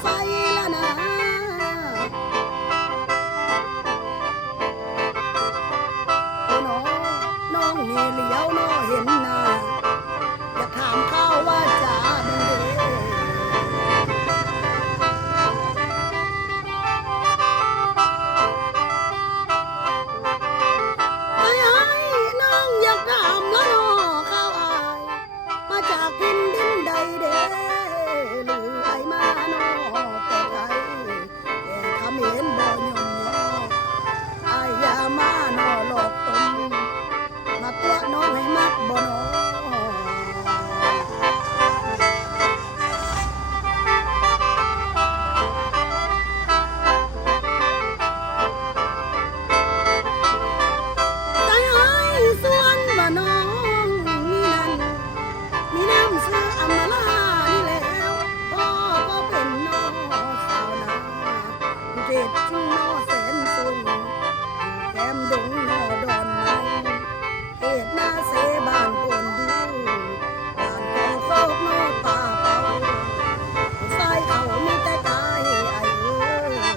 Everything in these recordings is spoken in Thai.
ไฟละนะโอ้น้องนี่เหลียวน้อเห็นหน้าอยากถามข้าวว่าจ๋าเด้ไอ้น้องอยากถามแล้วน้อข้าวอายมาจากดินใดเด้หรือไอ้มาน้อแต่ไกลแต่คำเห็นบ่ยอมย่อไอ้อย่ามาน้อหลอกตนมาตัวน้องให้มักบ่น้อส่วนว่าน้องมีนั่นมีน้ำซื้ออำลานี่แล้วพ่อก็เป็นน้องสาวนาผู้เด็ดจึงน้อแสนสูงแก้มดงน้อดอนไม้เขตนาเสบ้านคนดูบ้านขอโคกน้อป่าเป่าใส่เขามีแต่กายไอ้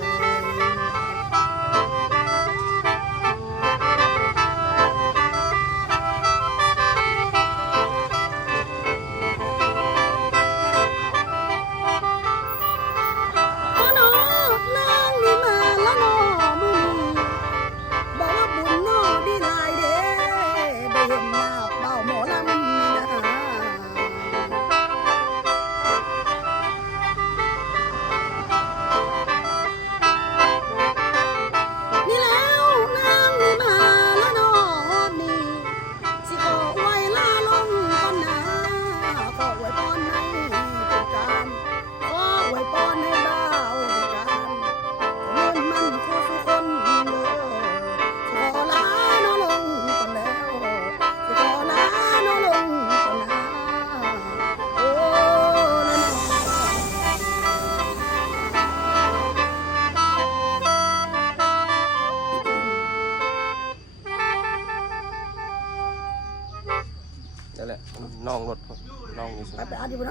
นั่นแหละน้องรถน้องอยู่ ไปอาดีบุญ